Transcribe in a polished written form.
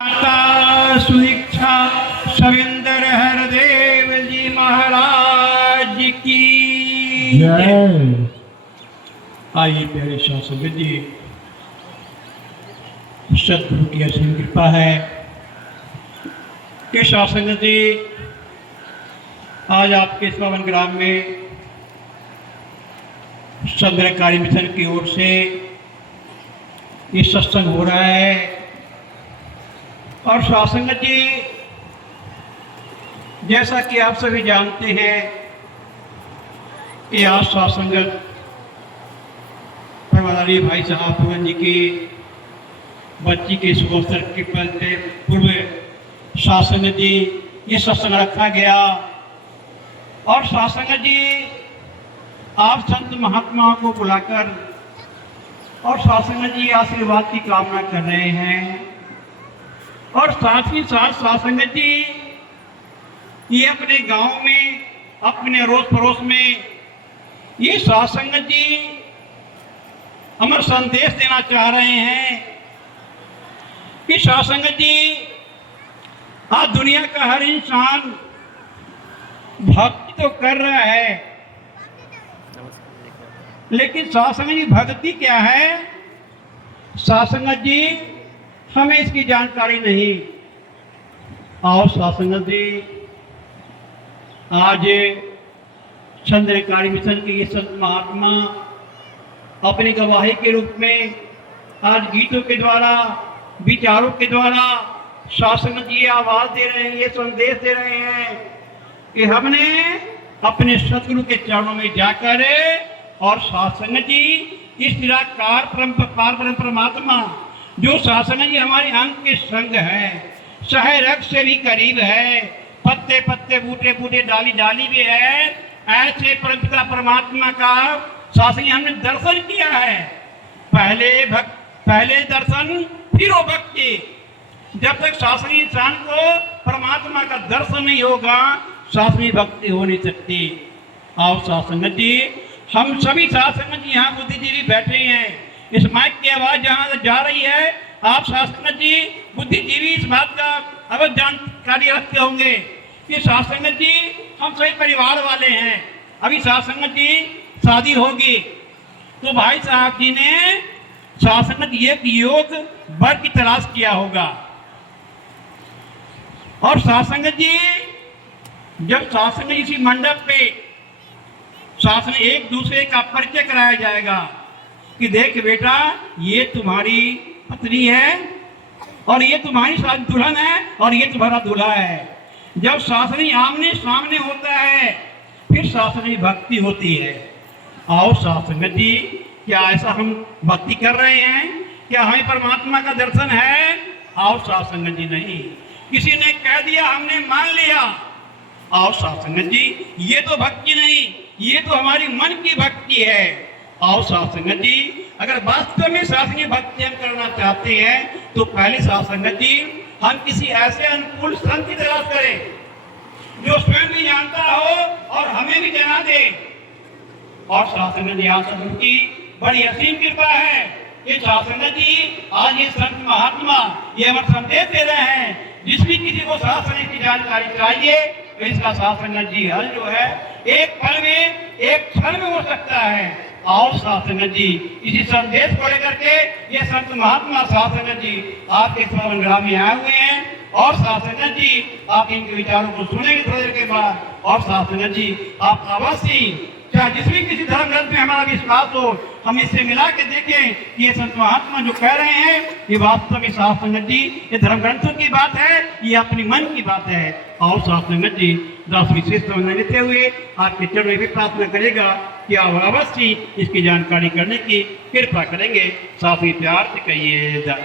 माता सुदीक्षा सविंदर हरदेव जी महाराज की जय। आइए प्यारे शासन जी, सदगुरु की असीम कृपा है कि शासन जी आज आपके पावन ग्राम में चंद्रकारी मिशन की ओर से ये सत्संग हो रहा है। और शासन जी, जैसा कि आप सभी जानते हैं कि आज शासंगत परमाधारी भाई साहब पूरन जी की बच्ची के शुभ अवसर के पूर्व शासन जी ये सत्संग रखा गया। और शासन जी आप संत महात्माओं को बुलाकर और शासन जी आशीर्वाद की कामना कर रहे हैं। और साथ ही साथ शासन जी ये अपने गांव में, अपने अड़ोस पड़ोस में ये शासन जी अमर संदेश देना चाह रहे हैं कि शासन जी आज दुनिया का हर इंसान भक्ति तो कर रहा है, लेकिन शासन जी भक्ति क्या है शासन जी हमें इसकी जानकारी नहीं। और शासन जी आज चंद्रकारी मिशन के ये संत महात्मा अपनी गवाही के रूप में आज गीतों के द्वारा, विचारों के द्वारा शासन जी आवाज दे रहे हैं, ये संदेश दे रहे हैं कि हमने अपने सतगुरु के चरणों में जाकर और शासन जी इस निराकार परम परमात्मा जो शासन जी हमारे अंग के संग है, चाहे रग से भी करीब है, पत्ते पत्ते बूटे बूटे डाली डाली भी है, ऐसे परमपिता परमात्मा का शासन जी हमने दर्शन किया है। पहले दर्शन फिर वो भक्ति। जब तक शासनी इंसान को परमात्मा का दर्शन नहीं होगा, शासनी भक्ति हो नहीं सकती। आओ शासन जी, हम सभी शासन जी यहाँ बुद्धिजीवी बैठे हैं, इस माइक की आवाज जहाँ जा रही है, आप शासन जी बुद्धिजीवी इस बात का अवश्य जानकारी रखते होंगे कि शासन जी हम सभी परिवार वाले हैं। अभी शासन जी शादी होगी तो भाई साहब जी ने शासन जी एक योग वर की तलाश किया होगा। और शासन जी जब शासन इसी मंडप पे शासन एक दूसरे का परिचय कराया जाएगा कि देख बेटा ये तुम्हारी पत्नी है और ये तुम्हारी दुल्हन है और ये तुम्हारा दूल्हा है। जब शासनी आमने सामने होता है फिर शासनी भक्ति होती है। आओ शासन जी, क्या ऐसा हम भक्ति कर रहे हैं? क्या हमें परमात्मा का दर्शन है? आओ शासन जी, नहीं। किसी ने कह दिया हमने मान लिया। आओ शासन जी, ये तो भक्ति नहीं, ये तो हमारी मन की भक्ति है। आओ शासन जी, अगर वास्तव में शासनीय भक्ति हम करना चाहते हैं तो पहले शासन जी हम किसी ऐसे अनुकूल संत की तलाश करें जो स्वयं भी जानता हो और हमें भी जना दे। और शासन जी आप सब की बड़ी असीम कृपा है कि शासन जी आज ये संत महात्मा ये हमें संदेश दे रहे हैं। जिस भी किसी को शासन की जानकारी चाहिए तो इसका शासन जी हल जो है एक पल में, एक क्षण में हो सकता है। आओ शासन जी, इसी संदेश को लेकर के ये संत महात्मा शासन जी आपके पावन ग्राम में आए हुए हैं। और शासन जी आप इनके विचारों को सुनेंगे थोड़ी देर के बाद। और शासन जी आप अवश्य चाहे जिस भी किसी धर्म ग्रंथ में हमारा विश्वास हो, हम इससे मिला के देखें कि ये संत महात्मा जो कह रहे हैं ये वास्तव में शासन जी ये धर्म ग्रंथों की बात है, ये अपनी मन की बात है। और शासन जी दास विशेष समझ लेते हुए आपके चरणों में भी प्रार्थना करेगा कि आप अवश्य इसकी जानकारी करने की कृपा करेंगे। साथ ही प्यार से कहिए जय।